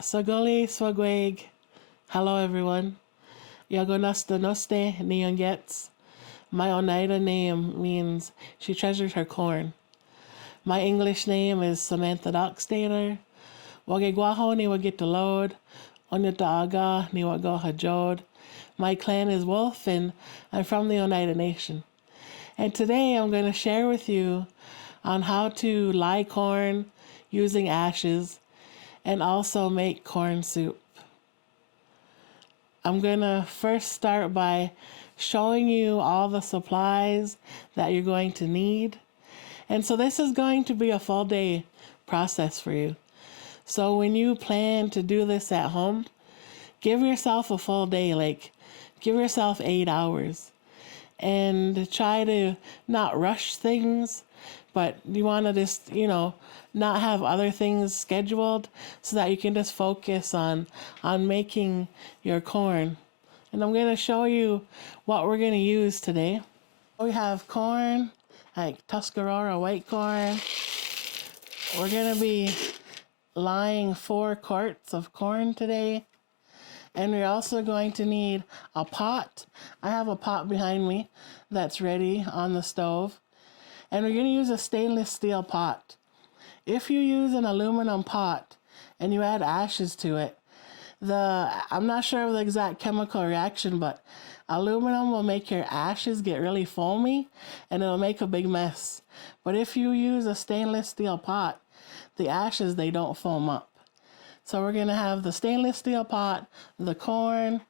Sagoli Swagweg. Hello everyone. Yagonasta Noste Neongets. My Oneida name means she treasures her corn. My English name is Samantha Dockstader. Wagegwaho ni Wagitaload. Onyataaga ni Wagohajod. My clan is Wolf and I'm from the Oneida Nation. And today I'm going to share with you on how to lye corn using ashes and also make corn soup. I'm going to first start by showing you all the supplies that you're going to need. And so this is going to be a full day process for you. So when you plan to do this at home, give yourself a full day, like give yourself 8 hours. And try to not rush things, but you want to just, not have other things scheduled so that you can just focus on making your corn. And I'm going to show you what we're going to use today. We have corn, like Tuscarora white corn. We're going to be lying 4 quarts of corn today. And we're also going to need a pot. I have a pot behind me that's ready on the stove. And we're going to use a stainless steel pot. If you use an aluminum pot and you add ashes to it, I'm not sure of the exact chemical reaction, but aluminum will make your ashes get really foamy and it'll make a big mess. But if you use a stainless steel pot, the ashes, they don't foam up. So we're going to have the stainless steel pot, the corn,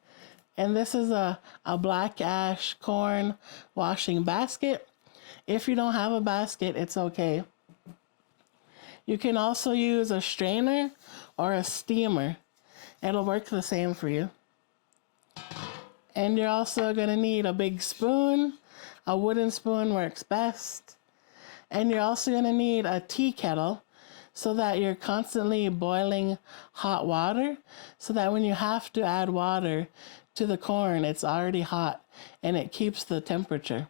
and this is a black ash corn washing basket. If you don't have a basket, it's okay. You can also use a strainer or a steamer. It'll work the same for you. And you're also going to need a big spoon. A wooden spoon works best. And you're also going to need a tea kettle, so that you're constantly boiling hot water, so that when you have to add water to the corn, it's already hot and it keeps the temperature.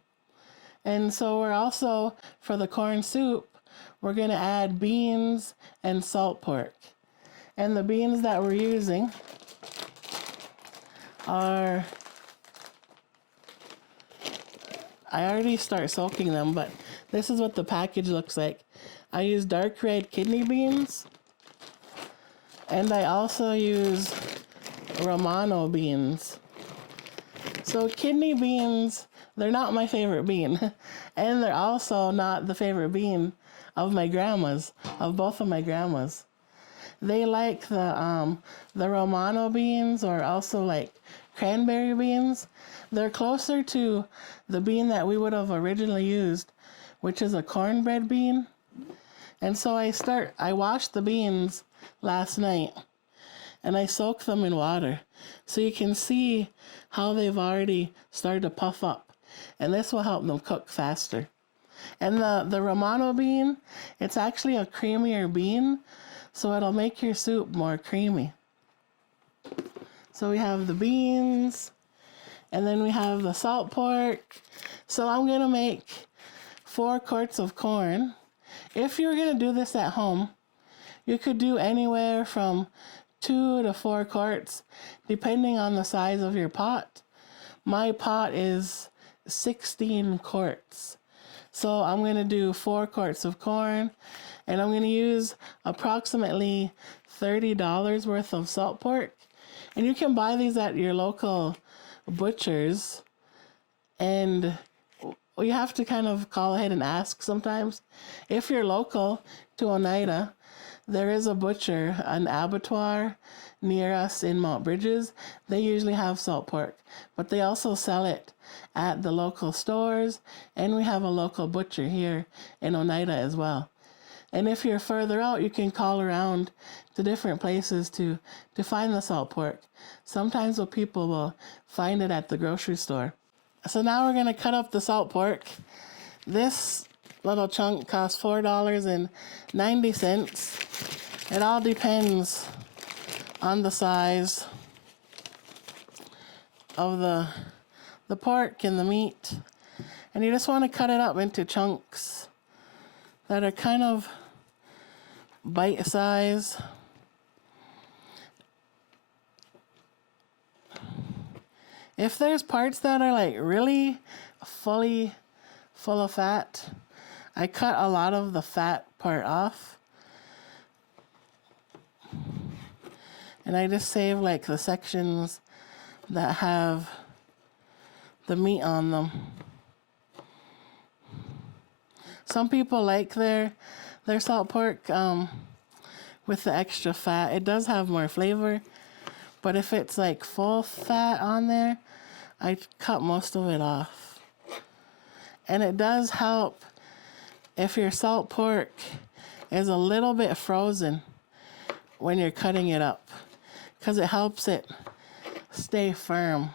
And so we're also, for the corn soup, we're going to add beans and salt pork. And the beans that we're using are, I already start soaking them, but this is what the package looks like. I use dark red kidney beans, and I also use Romano beans. So kidney beans, they're not my favorite bean, and they're also not the favorite bean of my grandmas, of both of my grandmas. They like the Romano beans, or also like cranberry beans. They're closer to the bean that we would have originally used, which is a cornbread bean. And so I washed the beans last night and I soaked them in water. So you can see how they've already started to puff up. And this will help them cook faster. And the Romano bean, it's actually a creamier bean, so it'll make your soup more creamy. So we have the beans, and then we have the salt pork. So I'm going to make 4 quarts of corn. If you're going to do this at home, you could do anywhere from 2 to 4 quarts, depending on the size of your pot. My pot is 16 quarts. So I'm going to do 4 quarts of corn, and I'm going to use approximately $30 worth of salt pork. And you can buy these at your local butchers, and you have to kind of call ahead and ask sometimes. If you're local to Oneida, there is a butcher, an abattoir near us in Mount Bridges. They usually have salt pork, but they also sell it at the local stores, and we have a local butcher here in Oneida as well. And if you're further out, you can call around to different places to find the salt pork. Sometimes the people will find it at the grocery store. So now we're going to cut up the salt pork. This little chunk costs $4.90. It all depends on the size of the pork and the meat. And you just want to cut it up into chunks that are kind of bite size. If there's parts that are like really fully full of fat, I cut a lot of the fat part off. And I just save like the sections that have the meat on them. Some people like their salt pork with the extra fat. It does have more flavor, but if it's like full fat on there, I cut most of it off. And it does help if your salt pork is a little bit frozen when you're cutting it up, because it helps it stay firm.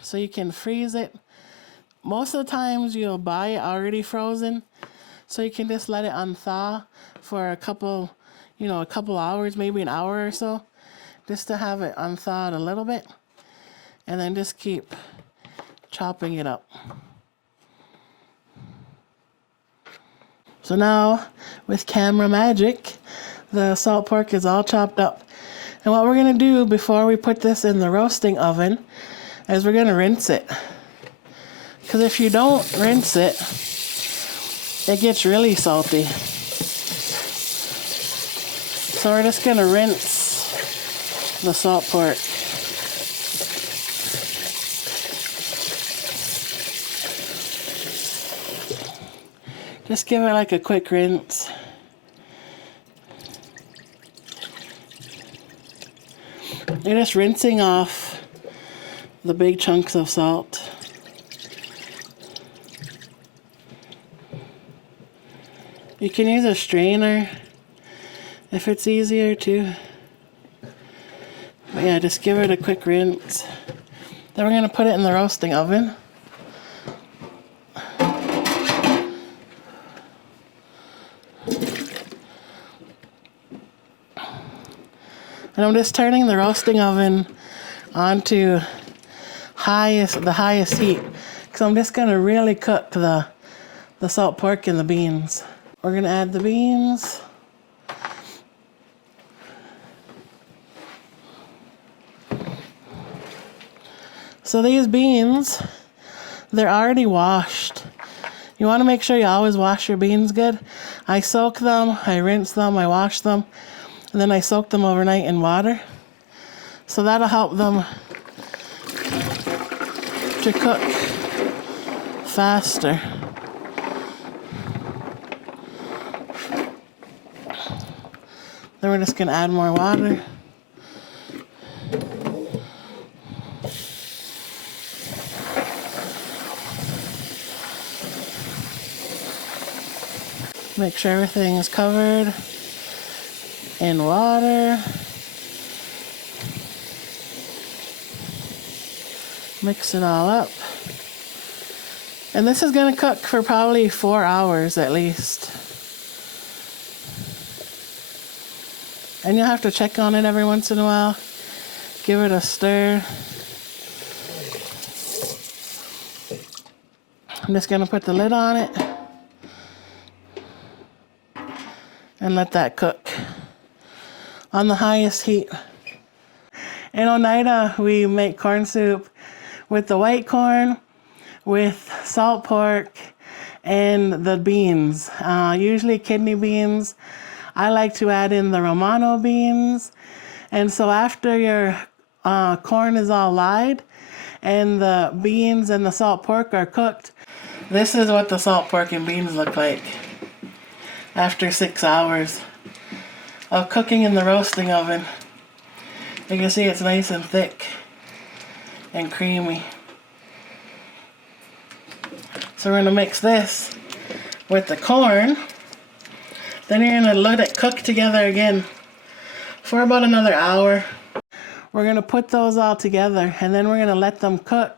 So you can freeze it. Most of the times you'll buy it already frozen, so you can just let it unthaw for a couple hours, maybe an hour or so, just to have it unthawed a little bit, and then just keep chopping it up. So now, with camera magic, the salt pork is all chopped up. And what we're gonna do before we put this in the roasting oven is we're gonna rinse it. Because if you don't rinse it, it gets really salty. So we're just gonna rinse the salt pork. Just give it like a quick rinse. You're just rinsing off the big chunks of salt. You can use a strainer if it's easier too. But yeah, just give it a quick rinse. Then we're gonna put it in the roasting oven. And I'm just turning the roasting oven onto the highest heat, because I'm just gonna really cook the salt pork and the beans. We're gonna add the beans. So these beans, they're already washed. You wanna make sure you always wash your beans good. I soak them, I rinse them, I wash them, and then I soak them overnight in water. So that'll help them to cook faster. Then we're just gonna add more water. Make sure everything is covered in water. Mix it all up. And this is gonna cook for probably 4 hours at least. And you'll have to check on it every once in a while. Give it a stir. I'm just gonna put the lid on it and let that cook on the highest heat. In Oneida, we make corn soup with the white corn, with salt pork, and the beans. Usually kidney beans. I like to add in the Romano beans. And so after your corn is all lied and the beans and the salt pork are cooked, this is what the salt pork and beans look like after 6 hours of cooking in the roasting oven. You can see it's nice and thick and creamy. So we're gonna mix this with the corn. Then you're gonna let it cook together again for about another hour. We're gonna put those all together and then we're gonna let them cook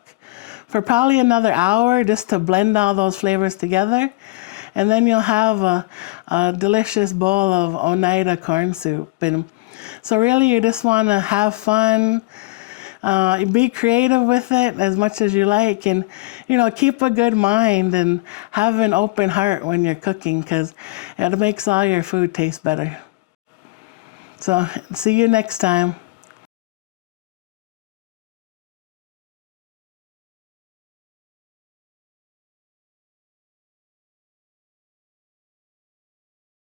for probably another hour just to blend all those flavors together. And then you'll have a delicious bowl of Oneida corn soup. And so really you just wanna have fun, be creative with it as much as you like, and keep a good mind and have an open heart when you're cooking, because it makes all your food taste better. So see you next time.